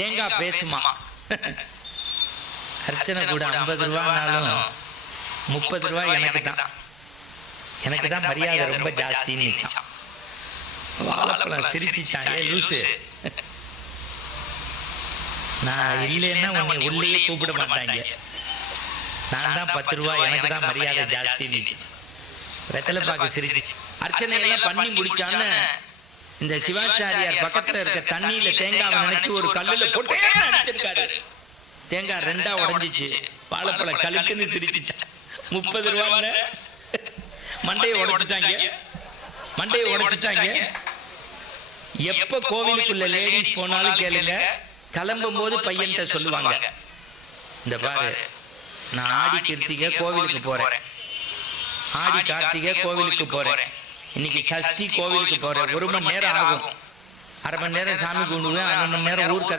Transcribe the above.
தேங்காய் பேசுமா. அர்ச்சனை கூட 50 ரூபானாலும் 30 ரூபாய் எனக்கு தான் மரியாதை ரொம்ப ஜாஸ்தின்னு நினைச்சான். வாழைப்பழம் சிரிச்சிச்சான், ஏ லூசு, நான் இல்லைன்னா உன்னை உள்ளே கூப்பிட மாட்டாங்க, நான் தான் 10 ரூபாய், எனக்கு தான் மரியாதை ஜாஸ்தின்னு நினைச்சேன். வெத்தலை பாக்கு சிரிச்சு அர்ச்சனை எல்லாம் பண்ணி முடிச்சான்னு இந்த சிவாச்சாரியார் பக்கத்துல இருக்க தண்ணியில தேங்காவை நினைச்சு ஒரு கல்லுல போட்டே அடிச்சிருக்காரு. தேங்காய் 2ஆ உடைஞ்சிச்சு. வாழைப்பழம் கழுக்குன்னு சிரிச்சிச்சா. 30 ரூபான்னு மண்டையை உடைச்சிட்டாங்க. எப்ப கோவிலுக்குள்ள லேடிஸ் போனாலும் கேளுங்க, கிளம்பும் போது பையன்கிட்ட சொல்லுவாங்க, இந்த பாரு நான் ஆடி கிருத்திகை கோவிலுக்கு போறேன், ஆடி கார்த்திகை கோவிலுக்கு போறேன், இன்னைக்கு சஷ்டி கோவிலுக்கு போறேன், 1 மணி நேரம் ஆகும், 1/2 மணி நேரம் சாமி கும்பிடுவேன், 1/2 மணி நேரம் ஊர்க்கதை